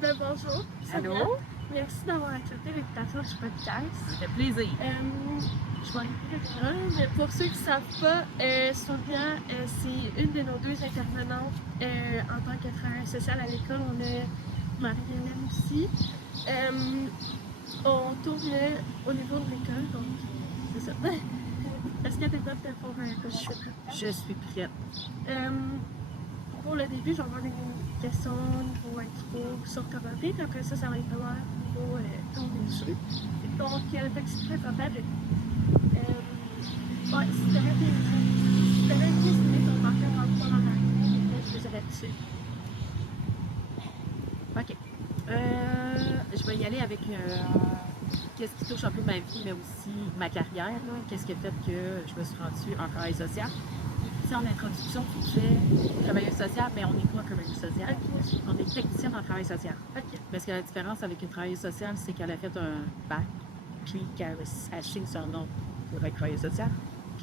Bonjour. Allô? Sonia. Merci d'avoir accepté l'invitation du podcast. Ça fait plaisir. Je vais aller mais pour ceux qui ne savent pas, Sonia, c'est une de nos deux intervenantes en tant que travailleuse sociale à l'école. On a Marie-Hélène aussi. On tourne au niveau de l'école, donc c'est ça. Est-ce que tu es prête pour que je suis prête? Je suis prête. Pour le début, je vais avoir des questions niveau intro sur comment t'es, puis après ça va être vraiment niveau ton métier. Donc, fait que si tu peux faire, ouais, si tu avais dessiné ton marqueur en première année, je dirais dessus. OK. Je vais y aller avec qu'est-ce qui touche un peu ma vie, mais aussi ma carrière. là. Qu'est-ce qui a fait que je me suis rendue en travail social. Tu sais, en introduction, tu disais travailleuse sociale, mais on n'est pas travailleuse sociale. Ok. On est technicienne en travail social. Ok. Parce que la différence avec une travailleuse sociale, c'est qu'elle a fait un bac, puis qu'elle signe son nom pour être travailleuse sociale.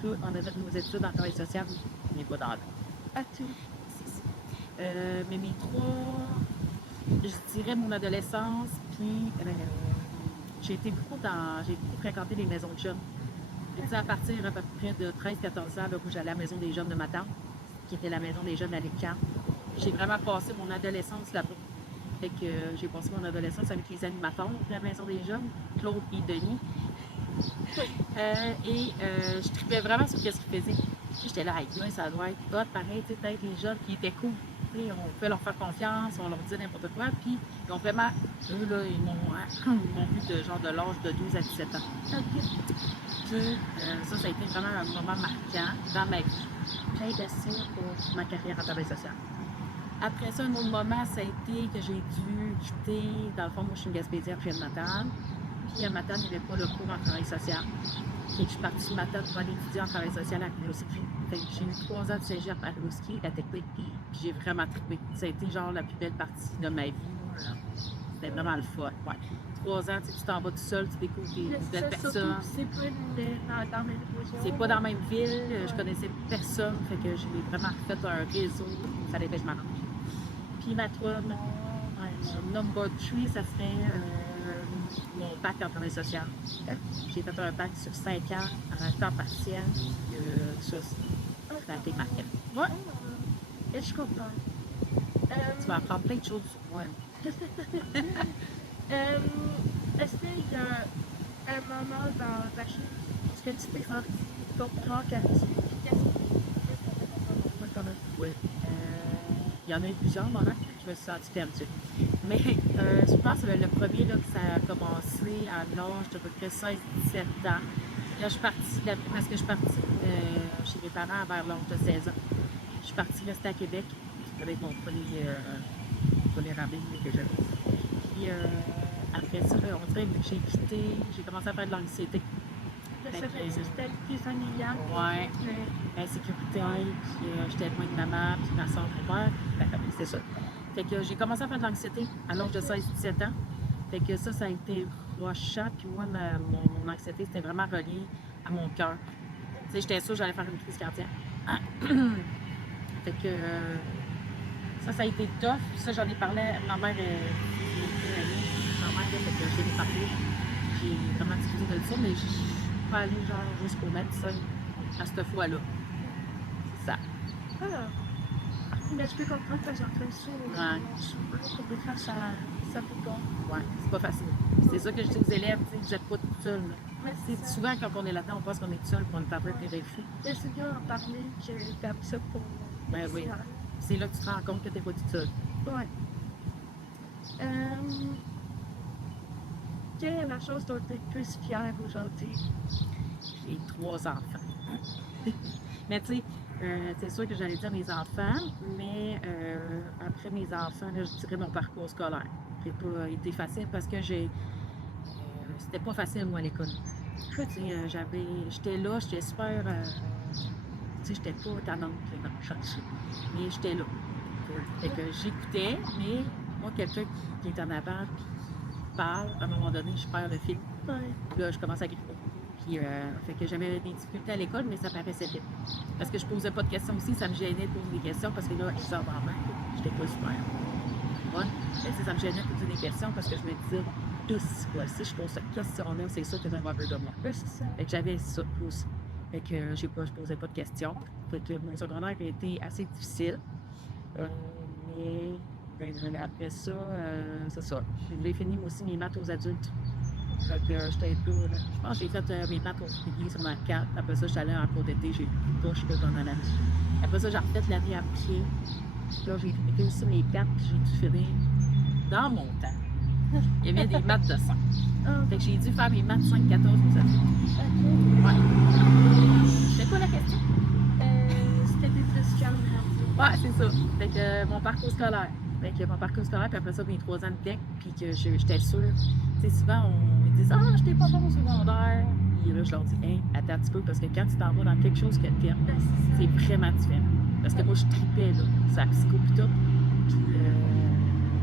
Nous, on a fait nos études en travail social, on n'est pas dans le. À tout. Mais mes trois, je dirais mon adolescence, puis j'ai beaucoup fréquenté les maisons de jeunes. J'ai dit à partir à peu près de 13-14 ans, là, où j'allais à la maison des jeunes de ma tante, qui était la maison des jeunes à l'Écart. J'ai vraiment passé mon adolescence là-bas. Fait que j'ai passé mon adolescence avec les animateurs de la maison des jeunes, Claude et Denis. Je tripais vraiment sur ce qu'ils faisaient. J'étais là, avec moi, ça doit être hot, pareil, peut-être les jeunes qui étaient cool. T'sais, on pouvait leur faire confiance, on leur disait n'importe quoi, puis ils ont vraiment, eux, là, ils m'ont vu de genre de l'âge de 12 à 17 ans. Puis, ça a été vraiment un moment marquant dans ma vie. Plein d'essais pour ma carrière en travail social. Après ça, un autre moment, ça a été que j'ai dû quitter, dans le fond, moi, je suis une Gaspésienne, je viens de Matane. Puis à Matane, il n'y avait pas de cours en travail social. Fait que je suis partie de Matane pour aller étudier en travail social à Rimouski. Fait que j'ai eu 3 ans de cégep à Rimouski, la technique, puis j'ai vraiment trippé. Ça a été genre la plus belle partie de ma vie. C'était vraiment le fun. Ouais. 3 ans, tu t'en vas tout seul, tu découvres des nouvelles personnes. C'est pas dans la même région. C'est pas dans la même ville, je connaissais personne, fait que j'ai vraiment fait un réseau, ça allait que je m'arrange. Puis ma mon number 3, ça serait mon bac en travail social. J'ai fait un bac sur 5 ans en temps partiel, ça, ça a été marquant. Ouais. Et je comprends. Tu vas apprendre plein de choses sur moi. Est-ce qu'il y a un moment dans ta vie où tu t'es senti comprendre qu'est-ce que Oui. Il y en a eu plusieurs moments que je me suis sentie perdue. Mais je pense que le premier, là, que ça a commencé à l'âge d'à peu près 16-17 ans. Là, je suis partie, parce que je suis partie chez mes parents vers l'âge de 16 ans. Je suis partie rester à Québec avec mon premier rabais que j'avais. Puis après ça, on dirait que j'ai commencé à faire de l'anxiété. c'était plus familial. Ouais, l'insécurité, puis j'étais loin de maman, puis ma soeur, mon père, la famille, c'est ça. Fait que j'ai commencé à faire de l'anxiété à l'âge de 16-17 ans. Fait que ça a été rochant, puis moi, mon anxiété, c'était vraiment relié à mon cœur. Tu sais, j'étais sûre que j'allais faire une crise cardiaque. Fait que ça a été tough. Ça, j'en ai parlé, ma mère fait que je l'ai parlé. J'ai vraiment discuté de ça, mais je suis pas allée genre jusqu'au médecin à cette fois-là. C'est ça. Ah. Mais je peux comprendre que j'ai entendu ça. Pour des fois, ça fait bon. Ouais, c'est pas facile. C'est ça que je dis aux élèves, tu sais, vous n'êtes pas tout seul. C'est souvent quand on est là-dedans, on pense qu'on est tout seul, qu'on est en train de vérifier. Mais c'est bien en parler, j'ai appris ça pour. Ben oui. C'est là que tu te rends compte que tu n'es pas tout seul. Ouais. Quelle est la chose dont tu es le plus fière aujourd'hui? J'ai 3 enfants. Mais tu sais, c'est sûr que j'allais dire mes enfants, mais après mes enfants, là, je dirais mon parcours scolaire. J'ai pas été facile parce que c'était pas facile, moi, à l'école. J'étais là, j'étais super. Tu sais, j'étais pas tannante, là, mais j'étais là. Fait que j'écoutais, mais moi, quelqu'un qui est en avant, puis qui parle, à un moment donné, je perds le fil. Ouais. Puis là, je commence à gripper. Puis, fait que j'avais des difficultés à l'école, mais ça paraissait vite. Parce que je posais pas de questions aussi, ça me gênait de poser des questions, parce que là, ils sortent en main, j'étais pas super. fun. Mais tu sais, ça me gênait de poser des questions parce que je me disais, tous, ouais, si je pose cette question-là, c'est ça que tu vas de moi. Ouais, c'est ça. Fait que j'avais ça aussi. Fait que je posais pas de questions. Fait que mon secondaire a été assez difficile. Mais après ça, c'est ça. J'ai fini aussi mes maths aux adultes. Fait que j'étais un peu. Je pense que j'ai fait mes maths au privé sur ma 4. Après ça, j'étais allée en cours d'été, j'ai pas, je suis dans l'année. Après ça, j'ai refait l'année après. Là, j'ai réussi mes 4 puis j'ai dû finir dans mon temps. Il y avait des maths de 5. Fait que j'ai dû faire mes maths 5, 14 aux adultes. Ok. Ouais. C'était quoi la question? C'était des questions. Ouais, c'est ça. Fait que mon parcours scolaire. Fait que mon parcours scolaire, puis après ça, mes 3 ans de tech, puis que j'étais sûre. Tu sais, souvent, on dit ah, j'étais pas bon au secondaire. Puis là, je leur dis, hein, attends un petit peu, parce que quand tu t'en vas dans quelque chose que tu aimes, c'est vraiment différent. Parce que moi, je tripais, là, sur la psycho, puis tout. Puis,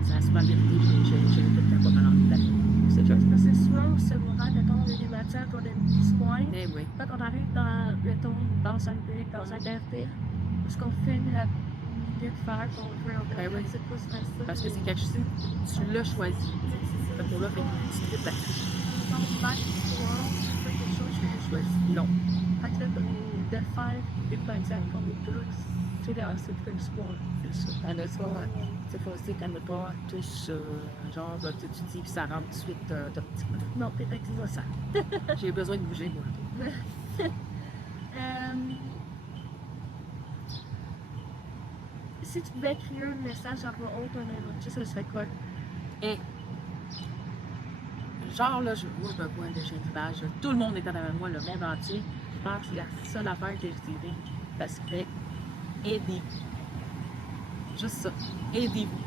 c'est la super vérité, j'ai tout le temps pas mal envie d'aller. C'est ça. Parce que souvent, au secondaire, mettons, il y a des matières qu'on aime plus moins. Mais oui. Quand on arrive dans, mettons, dans un pays, dans un DFT, parce qu'on fait la idée de faire qu'on veut, on Ben oui. c'est pas ça. Parce que c'est quelque chose, tu l'as choisi. Ce cours-là, fait que tu tripes là-dessus. Dans le bac, souvent, tu fais quelque chose que je choisis. Non. Fait que là, de faire des matières qu'on est plus, c'est là, c'est le sport. C'est ça. T'en as pas. C'est pas aussi t'en as pas tous, genre, là, tu dis, puis ça rentre tout de suite de petit peu. Non, effectivement, ça. J'ai besoin de bouger, moi. Si tu devais écrire un message à voix haute, ce serait quoi? Et, genre, là, moi, je me vois, là, j'ai une image, là, tout le monde était devant moi, le monde entier. Je pense que c'est la seule affaire que je dirais. Parce que, aidez-vous. Juste ça. Aidez-vous.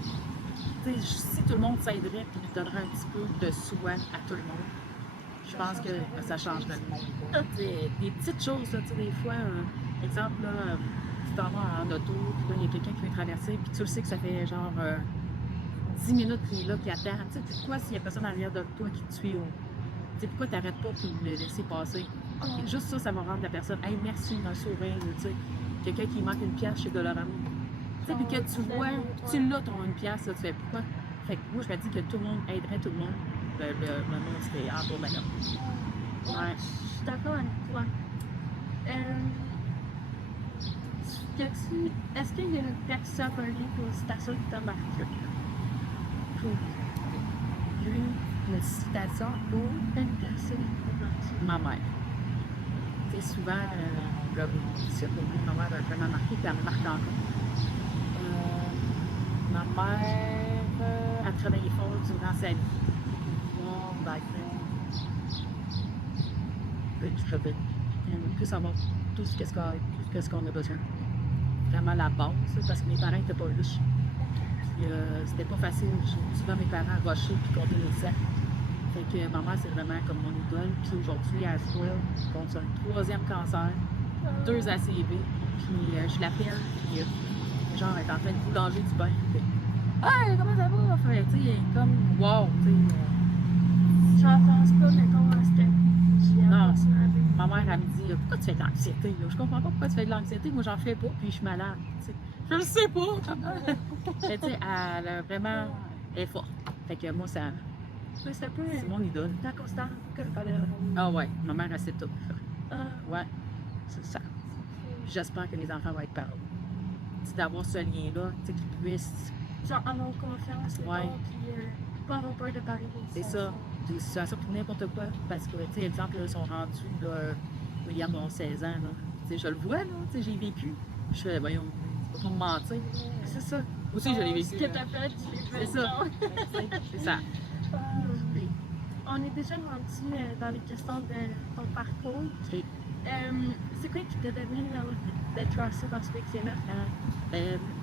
Tu sais, si tout le monde s'aiderait et lui donnerait un petit peu de soin à tout le monde, je pense que ça changerait le monde. T'sais, des petites choses, là, des fois, exemple, là, tu t'en vas en auto, puis là, il y a quelqu'un qui veut traverser, puis tu le sais que ça fait genre 10 minutes qu'il est là, qu'il attend. Tu sais, pourquoi s'il y a personne arrière de toi qui te suit, tu sais, pourquoi tu n'arrêtes pas pour le laisser passer? Et juste ça, ça va rendre la personne, hey, merci, un sourire, tu sais. Quelqu'un qui manque une pièce chez Dolorama. Tu sais, puis que tu vois, tu l'as ton une pièce, là, tu fais pourquoi? Fait que moi, je me dis que tout le monde aiderait tout le monde. Le monde serait en tour maintenant. Ouais. Je suis d'accord avec toi. Est-ce qu'il y a une personne, un livre ou une citation qui t'a marqué? Une citation pour Une personne qui t'a marqué. ma mère. Tu sais, souvent, là, c'est pour ma mère a vraiment marqué, puis elle me marque encore. Ma mère a travaillé fort durant sa vie. Moi, ben, je travaille. Elle peut savoir tout ce qu'on a besoin. Vraiment la base, parce que mes parents n'étaient pas riches. Puis c'était pas facile. Souvent, mes parents rushaient puis comptaient les sacs. Fait que ma mère, c'est vraiment comme mon idole. Puis aujourd'hui, elle se voit contre un 3e cancer, 2 ACV. Puis je l'appelle, puis genre, elle est en train de boulanger du pain. Hey, comment ça va? Fait, tu sais, comme, wow, tu sais. J'en pense pas, mettons, à cette Non. Ma mère, elle me dit, pourquoi tu fais de l'anxiété? Là? Je comprends pas pourquoi tu fais de l'anxiété. Moi, j'en fais pas, puis je suis malade. T'sais. Je le sais pas. Mais tu sais, elle a vraiment, elle est forte. Fait que moi, ça, Mais c'est un peu c'est mon idole. la constante que le fallait. Ah ouais, ma mère, elle sait tout. Ah, Ouais, c'est ça. J'espère que les enfants vont être parents. D'avoir ce lien-là, tu sais, qu'ils puissent. genre, avoir confiance, Ouais. puis pas avoir peur de parler. C'est ça. Des situations pour n'importe quoi. Parce que, tu sais, exemple, là, ils sont rendus, là, William a 16 ans, là. Tu sais, je le vois, là, tu sais, j'ai vécu. Je fais, voyons, c'est pas pour me mentir. C'est ça. Moi aussi, je l'ai vécu. Ce que t'as fait, tu l'as fait. C'est ça. C'est ça. On est déjà rendu dans les questions de ton parcours. Et, C'est quoi qui t'a donné d'être lancé dans ce métier-là?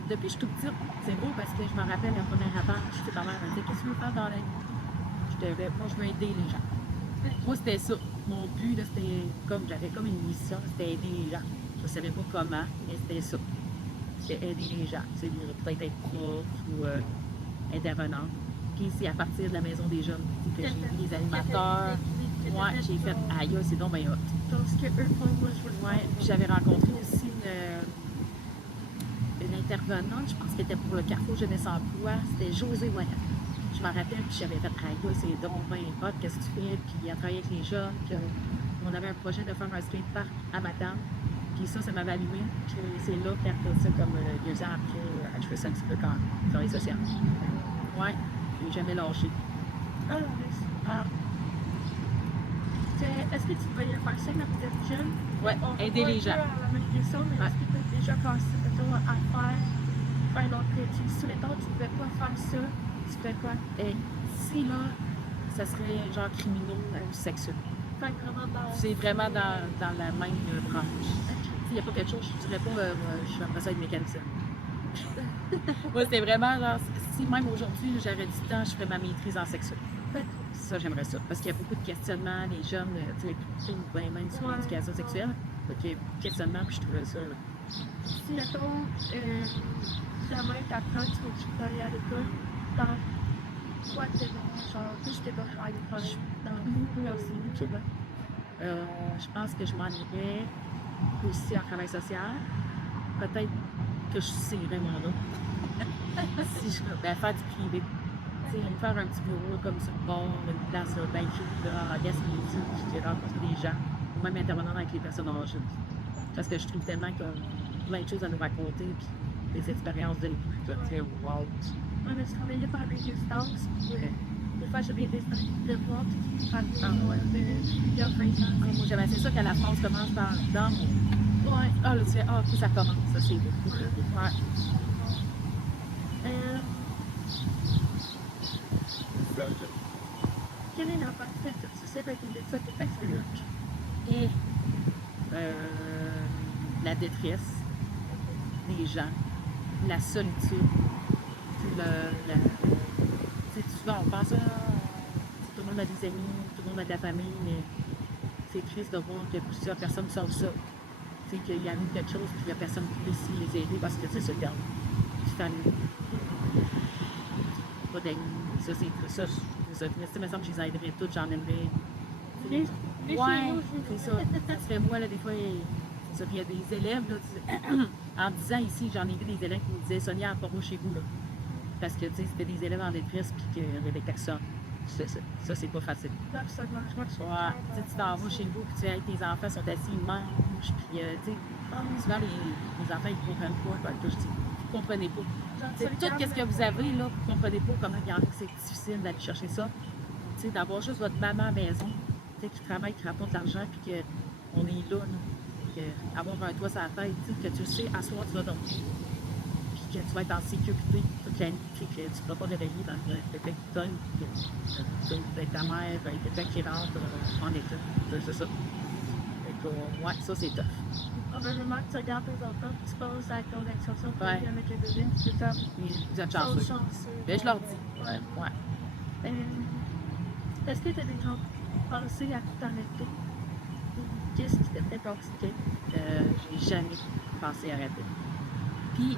depuis que je suis toute petite, c'est beau parce que je me rappelle la première affaire, je sais pas mal, elle me disait, qu'est-ce que tu veux faire dans la vie? Moi, je veux aider les gens. Moi, c'était ça. Mon but, là, c'était comme, j'avais comme une mission, c'était aider les gens. Je ne savais pas comment, mais c'était ça. C'était aider les gens. Tu sais, peut-être être prof ou intervenant. Puis ici, à partir de la maison des jeunes, que j'ai vu les animateurs. Ouais, j'ai fait, aïe, c'est donc bien hot. Donc, ce que eux font, moi, je veux le Ouais, puis j'avais rencontré aussi une intervenante, je pense qu'elle était pour le Carrefour Jeunesse Emploi, c'était José Voyant. Je me rappelle, puis j'avais fait travailler, c'est de mon pain et pote, qu'est-ce que tu fais? Puis elle travaillait avec les jeunes, puis on avait un projet de faire un skatepark à Matane. Puis ça m'avait allumé. Puis c'est là qu'elle a fait ça comme 2 ans après, je fais ça un petit peu quand travail social. Ouais, j'ai jamais lâché. Ah, ah. Est-ce que tu voyais faire ça quand tu étais jeune? Ouais, aider les gens. À la même question, mais est-ce que tu as déjà pensé plutôt à faire un autre métier? Si mettons, tu ne pouvais pas faire ça, tu fais quoi? Et si là, ça serait genre criminaux ou sexuel. Fait que vraiment dans... C'est vraiment dans la même branche. Il n'y a pas quelque chose, je dirais pas, je suis après ça être mécanicienne. Moi, c'était vraiment genre, si même aujourd'hui, j'aurais du temps, je ferais ma maîtrise en sexuel. Ça, j'aimerais ça. Parce qu'il y a beaucoup de questionnements, les jeunes, tu sais, même sur l'éducation sexuelle. Donc, il y a beaucoup de questionnements, puis je trouvais ça. Là. Si, mettons, jamais t'apprends, tu vas tu aller à l'école, dans quoi t'es bon, genre, plus t'es bon à l'école, dans le aussi, tu sais pas. Je pense que je m'en irais aussi en travail social. Peut-être que je signerais mon nom. Si je faire du privé. Tu sais, faire un petit bureau comme ça, bon, une place bien chaude, là, en Gaspésie, je dirais rencontrer des gens, ou même intervenant avec les personnes âgées. Parce que je trouve tellement qu'il y a plein de choses à nous raconter, puis des expériences de vie. Tu sais, wow. Ouais, mais je travaillais par les distances, des fois j'avais des de voir, puis qui parlaient de présence. Moi, j'aimais ça quand la phrase commence par dans mon. Ouais. Ah, là, tu fais, puis ça commence, ça, c'est beau. Ouais. Quel est l'impact que tu sais avec les études de personnes? Et la détresse des gens, la solitude, souvent on pense tout le monde a des amis, tout le monde a de la famille, mais c'est triste de voir que plusieurs personnes sortent ça. Tu sais, qu'il y a eu quelque chose, puis il n'y a personne qui peut s'y les aider parce que tu sais, c'est terme. Tu famille. Pas d'amis. Ça, c'est ça. Mais il me semble que je les aiderais toutes, j'en aimerais. Ouais, c'est ça. Ça serait moi, là, des fois, c'est ça. Puis il y a des élèves, là, en 10 ans ici, j'en ai vu des élèves qui me disaient Sonia, pas chez vous, là. Parce que, tu sais, c'était des élèves en détresse, puis qu'il y avait des personnes. Ça, c'est pas facile. Là, ça marche pas. Ouais, tu t'en vas chez vous, puis tu sais, tes enfants sont assis, ils mangent, puis, tu sais, souvent, les enfants, ils comprennent pas, que je dis, vous comprenez pas. Tout ce que vous avez, là, vous comprenez pas comment c'est difficile d'aller chercher ça. Tu sais, d'avoir juste votre maman à la maison, tu sais, qui travaille, qui rapporte de l'argent, puis qu'on est là, avoir un toit sur la tête, que tu sais, à soir, tu vas dormir, puis que tu vas être en sécurité toute la nuit, puis que tu ne pourras pas réveiller dans le fait que ta mère, quelqu'un qui rentre en état. C'est ça. Ouais, ça, c'est tough. Probablement que tu regardes tes enfants, tu penses à ton exception pour Ouais. avec le bébé, c'est ça. Vous êtes chanceux. Mais je leur dis. Ouais. Est-ce que tu as déjà pensé à t'arrêter? Qu'est-ce qui t'a fait penser? J'ai jamais pensé arrêter. Puis,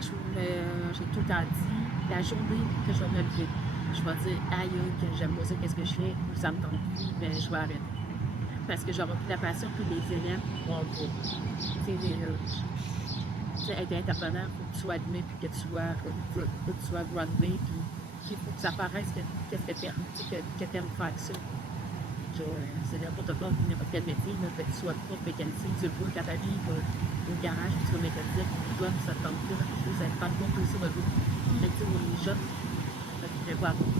j'ai tout le temps dit, la journée que je vais me lever, je vais dire, aïe, que j'aime pas ça, qu'est-ce que je fais, ou ça me tente plus, mais je vais arrêter. Parce que j'aurai plus la passion que les élèves vont avoir. Tu sais, être intervenant, il faut que tu sois admis, puis que tu sois runway, puis il faut que ça paraisse qu'est-ce que tu aimes, que tu aimes faire ça. C'est n'importe quoi, n'importe quel métier, que tu sois prof, mécanicien, tu le vois quand tu arrives au garage, tu vas mécanicien, puis toi, ça te tente pas, ça te tente pas aussi au goût. Fait que tu sais, les jeunes, ça ne devrait pas avoir.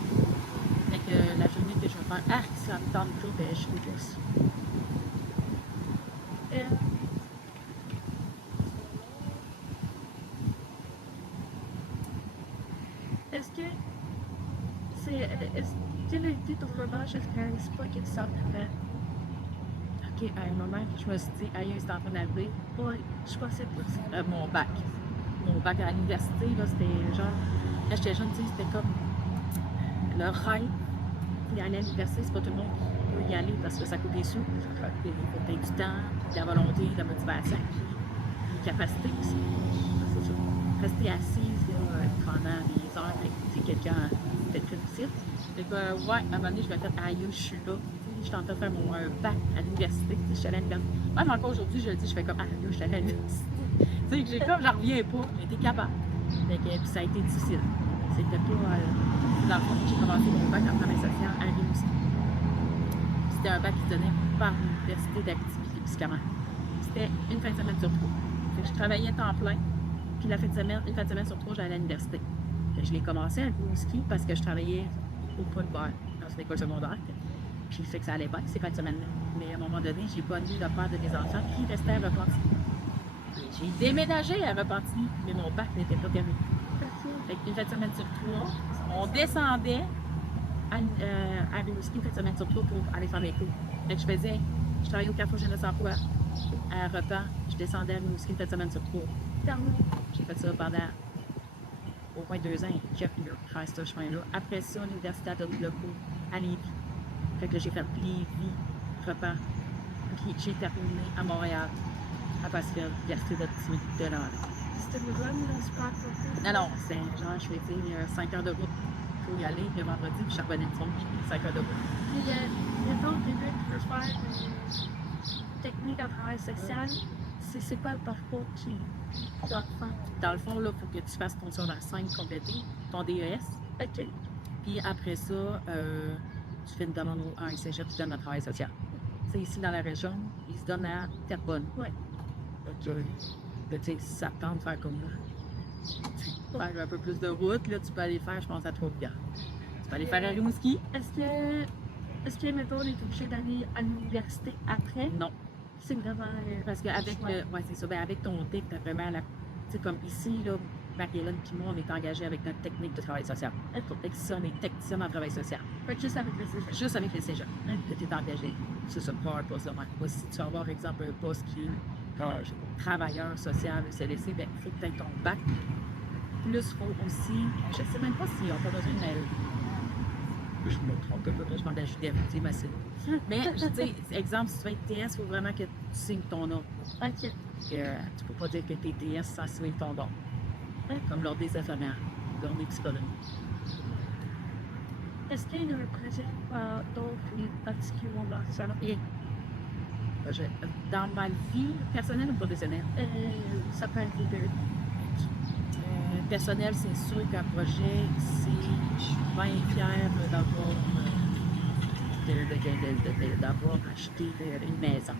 Fait que la journée que je vais faire, ça me tente pas, ben je suis dégueulasse. Est-ce que quel a été ton moment jusqu'à un pas qu'il sorte après? OK, à un moment, je me suis dit, aïe, c'est en train d'arriver. Oui, je pensais pas ça. Mon bac. Mon bac à l'université, là, c'était genre, quand j'étais jeune, tu sais, c'était comme le rêve. Puis aller à l'université, c'est pas tout le monde qui peut y aller parce que ça coûte des sous. Il faut du temps, de la volonté, de la motivation, une capacité aussi. C'est ça. Rester assise là, pendant des heures avec quelqu'un peut-être difficile. Fait que, ouais, à un moment donné, je me suis fait, aïe, je suis là. Je suis en train de faire mon bac à l'université. Je suis allée à l'université. Même encore aujourd'hui, je le dis, je fais comme, aïe, je suis allée à l'université. Tu sais, j'en reviens pas. J'ai été capable. Puis ça a été difficile. C'était pas. Dans le fond, j'ai commencé mon bac en travail social à Rimouski. C'était un bac qui se donnait par l'Université d'activité psychiatre. C'était une fin de semaine sur 3. Fait que je travaillais temps plein, puis une fin de semaine sur 3, j'allais à l'université. Je l'ai commencé à Rimouski parce que je travaillais au Paul Bar, dans une école secondaire. Puis fait que ça allait bien, ces fins de semaine-là. Mais à un moment donné, j'ai pas eu le père de mes enfants qui restait à Repentigny. J'ai déménagé à Repentigny, mais mon bac n'était pas terminé. Fait qu'une fin de semaine sur 3, on descendait à Rimouski une fin de semaine sur 3 pour aller faire les cours. Fait que je travaillais au Carrefour Jeunesse Emploi à Repas, je descendais à Rimouski une fin de semaine sur 3. J'ai fait ça pendant au moins 2 ans, j'ai pu faire ce chemin-là. Après ça, l'université a donné le cours à Lévis. Fait que j'ai fait Lévis, Repas. Puis j'ai terminé à Montréal, à Pascal, l'université de Laval. C'était une bonne, super cool. Non, c'est genre, je faisais 5 heures de route pour y aller le vendredi, puis je revenais de son 5 heures de route. Puis, mettons, quelqu'un qui veut faire une technique en travail social, c'est quoi le parcours qui doit faire? Dans le fond, il faut que tu fasses ton secondaire 5 complété, ton DES. OK. Puis après ça, tu fais une demande à un cégep qui donne le travail social. Tu sais, ici dans la région, ils se donnent à Terrebonne. Oui. OK. Tu sais, si ça te tente de faire comme moi, faire un peu plus de route, là, tu peux aller faire, je pense, à Trois-Rivières. Tu peux aller faire à Rimouski? Est-ce que, mettons, on est obligé d'aller à l'université après? Non. C'est vraiment... Parce qu'avec c'est ça, ben avec ton TIC, t'as vraiment la... Tu sais, comme ici, là, Marie-Hélène et moi, on est engagés avec notre technique de travail social. Fait que ça, on est technicienne en travail social. Fait que juste avec le cégep. Juste avec le cégep. Que tu es engagé. C'est ça, pas un poste de même. Moi, si tu vas avoir, exemple, un poste qui est travailleur social, CLC, ben il faut que tu aies ton bac. Plus, il faut aussi... Je ne sais même pas s'ils n'ont pas besoin de... Je me trompe pas, je m'en ajoutais, mais c'est... Mais, je dis, exemple, si tu veux être TS, il faut vraiment que tu signes ton nom. OK. Tu ne peux pas dire que tu es TS sans signer ton nom. Comme l'ordre des infirmières, l'ordre des psychologues. Est-ce qu'il y a un projet donc particulièrement dans ça? Dans ma vie personnelle ou professionnelle? Ça peut être les deux. Personnel, c'est sûr qu'un projet, je suis bien fière d'avoir acheté une maison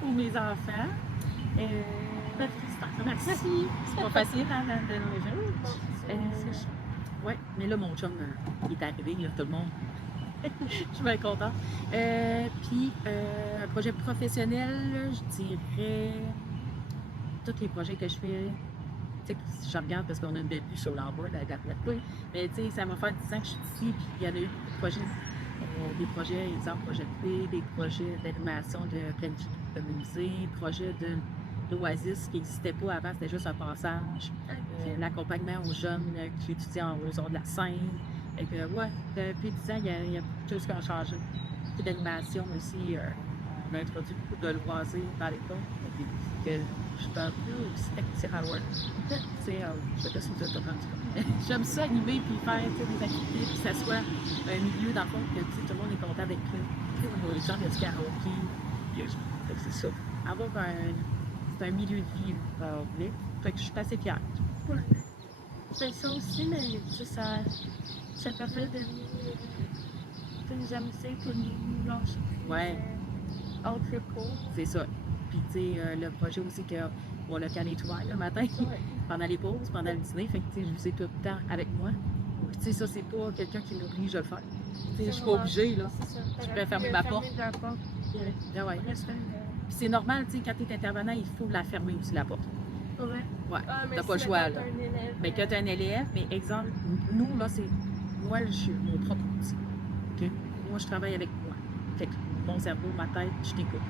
pour mes enfants. Merci. C'est pas facile de nos jours. Oui, mais là, mon chum, il est arrivé, là, tout le monde. Je suis bien contente. Puis, un projet professionnel, je dirais tous les projets que je fais. Tu sais, je regarde parce qu'on a une belle vue sur l'envoi de la plateforme. Oui. Mais tu sais, ça m'a fait 10 ans que je suis ici, puis il y en a eu des projets, exemple, projet de paix, des projets d'animation de planification de musée, projets de l'Oasis qui n'existait pas avant, c'était juste un passage. L'accompagnement aux jeunes qui étudient aux arts de la scène. Et que, ouais, depuis 10 ans, il y a tout ce qui a changé. Beaucoup d'animation aussi. On a introduit beaucoup de loisirs dans l'école. Que je suis un peu aussi technicien à work. Tu sais, je sais pas si tu as entendu. J'aime ça animer puis faire des activités, puis que ça soit un milieu dans le fond que tout le monde est content d'être là. Les gens, il y a du karaoké. C'est ça. Avoir c'est un milieu de vie, fait que je suis assez fière. Ouais. C'est ça aussi, mais ça permet de nous amuser pour nous lancer. Ouais. Autre cours. C'est ça. Puis, tu sais, le projet aussi que mon local est ouvert le matin, pendant les pauses, pendant le dîner. Fait que, tu sais, je vous ai tout le temps avec moi. Puis, tu sais, ça, c'est pas quelqu'un qui m'oblige à le faire. Tu sais, je suis pas obligée, là. Je pourrais fermer ma porte. Ah ouais. Puis, c'est normal, tu sais, quand tu es intervenant, il faut la fermer aussi, la porte. Ouais. T'as pas le choix, là. Mais quand tu as un élève, mais exemple, nous, là, c'est. Moi, je suis mon propre outil. OK? Moi, je travaille avec moi. Fait que mon cerveau, ma tête, je t'écoute.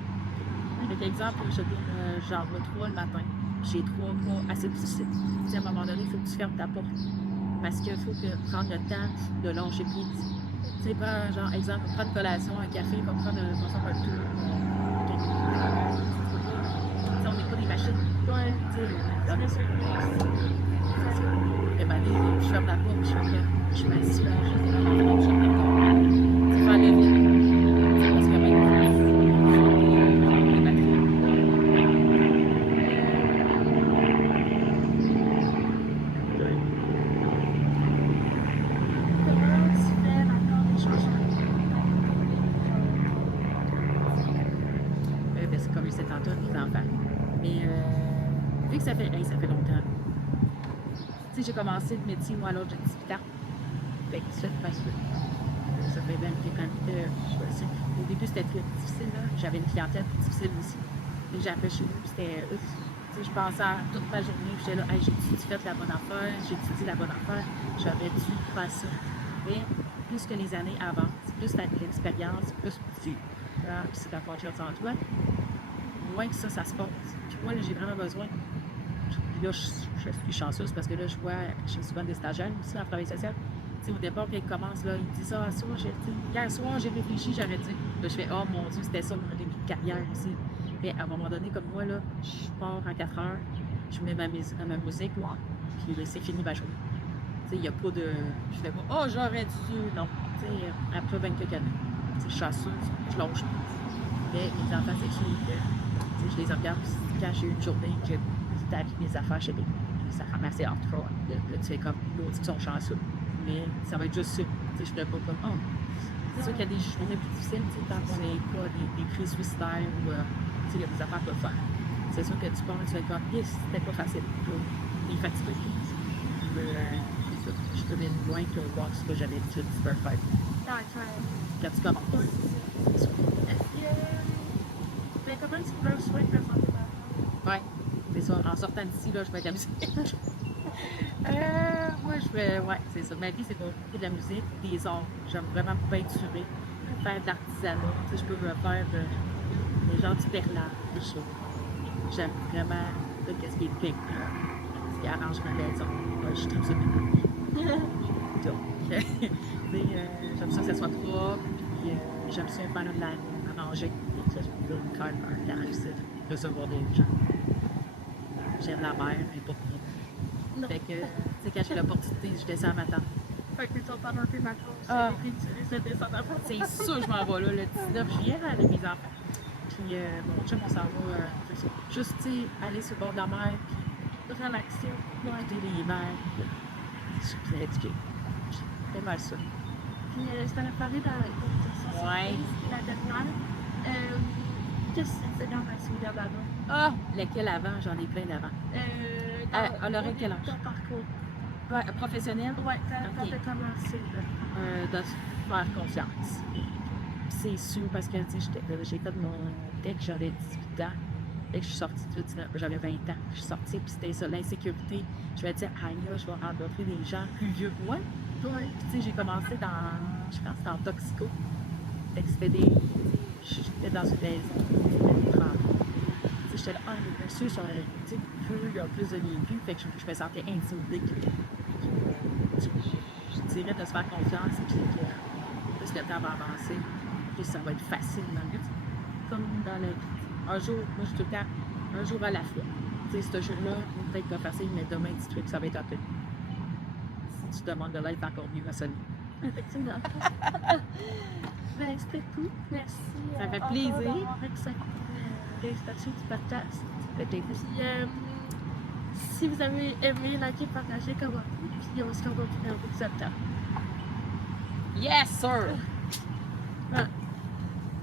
Fait qu'exemple, je donne genre 3 le matin. J'ai 3 cas assez difficiles. Tu sais, à un moment donné, il faut que tu fermes ta porte. Parce qu'il faut prendre le temps de lâcher prise. Tu sais, prends, genre, exemple, prendre une collation, un café, pas prendre un tour. On n'est pas des machines. Ouais, tu sais, je ferme la porte, je m'assieds, je fais le vide. Parce que tantôt avec les enfants. Mais vu que ça fait longtemps. Tu sais, j'ai commencé le métier, moi, à l'âge de 18 ans. Fait que ça, ça fait bien au début, c'était très difficile. Là. J'avais une clientèle difficile aussi. Et j'arrivais chez nous, c'était tu sais, je pensais à toute ma journée, j'étais là, hey, j'ai-tu fait la bonne affaire, j'ai-tu dit la bonne affaire, j'aurais dû faire ça. Mais plus que les années avancent, plus tu as l'expérience, plus tu c'est ta confiance en toi, moins que ça se passe. Puis moi, là, j'ai vraiment besoin. Puis là, je suis chanceuse parce que là, j'ai souvent des stagiaires aussi en travail social. Tu sais, au départ, quand ils commencent, là, ils disent hier soir, j'ai réfléchi, j'aurais dit. Là, je fais, oh mon Dieu, c'était ça mon début de carrière aussi. Mais à un moment donné, comme moi, là, je pars en 4 heures, je mets ma musique, puis là, c'est fini ma journée. Tu sais, il n'y a pas de. Je fais pas, oh, j'aurais dû. Non. Tu sais, après 20 quelques années, je suis chanceuse, je lâche pas. Mais les enfants, c'est sûr que je les regarde quand j'ai une journée que j'ai avec mes affaires chez mes ça ramassait entre trois. Là, tu fais comme l'autre qui sont chanceux. Mais ça va être juste ça. Je ne ferais pas comme oh. C'est sûr qu'il y a des journées plus difficiles, quand on n'est pas des crises suicidaires ou il y a des affaires à faire. C'est sûr que tu pars et tu fais comme c'était pas facile. Tu es fatigué. Je peux bien loin que voir ce que j'avais l'habitude de faire. Quand tu commences. Est-ce que. Mais comment tu peux souhaiter présentement? Oui, c'est ça. En sortant d'ici, là, je fais de la musique. Moi, je fais. Ouais, c'est ça. Ma vie, c'est beaucoup de la musique, des arts. J'aime vraiment peinturer, faire de l'artisanat. Tu sais, je peux faire des genres du perlage, des choses. J'aime vraiment tout ce qui est peinture, ce qui arrange ma maison. Je trouve ça bien. Donc, j'aime ça que ça soit propre, puis j'aime ça faire de la manger. Ça, je peux faire un caractère, recevoir des gens. J'aime la mer, mais pas trop. Non. Fait que, tu sais, quand j'ai l'opportunité, je descends à ma tante. Fait que tu vas pendant tes vacances, Ah. tu risques de descendre à fond. C'est sûr, je m'en vais là, le 19 juillet avec mes enfants. Puis, mon chum, on s'en va, juste, tu sais, aller sur le bord de la mer, puis Relaxer. écouter les vagues. Je suis fatiguée. C'est mal ça. Puis, je t'en ai parlé dans la Ouais. la dernière. Qu'est-ce que c'est dans ma souvenir d'avant? Ah! Lequel avant? J'en ai plein d'avant. Elle aurait quel âge? Ton parcours. Ouais, professionnel? Ouais, quand Ok. t'as commencé. De se faire confiance. Puis c'est sûr parce que j'ai fait mon dès que j'avais 18 ans, dès que je suis sortie de 19, j'avais 20 ans, je suis sortie, puis c'était ça, l'insécurité. Je vais dire, aïe, là, je vais rencontrer des gens plus vieux que moi. Ouais. Puis tu sais, j'ai commencé je pense que c'était en toxico. Fait que c'était j'étais dans une maison, j'étais là, les messieurs sont plus, il y a plus de vécu, fait que je me sentais intimidée. Je dirais de se faire confiance, puis plus le temps va avancer, plus ça va être facile dans le vie. Comme dans la vie. Un jour, moi je suis tout le temps, un jour à la fois. Tu sais, ce jour-là, peut-être pas facile, mais demain, dis-toi que ça va être après. Si tu demandes de l'aide, c'est encore mieux à sonner. Effectivement. Ben, c'était tout. Merci. Ça fait plaisir. D'avoir accepté l'invitation du podcast. Peut-être. Puis, si vous avez aimé, likez, partagez, commentez. Puis, on se revoit dans un autre épisode. Yes, sir! Voilà.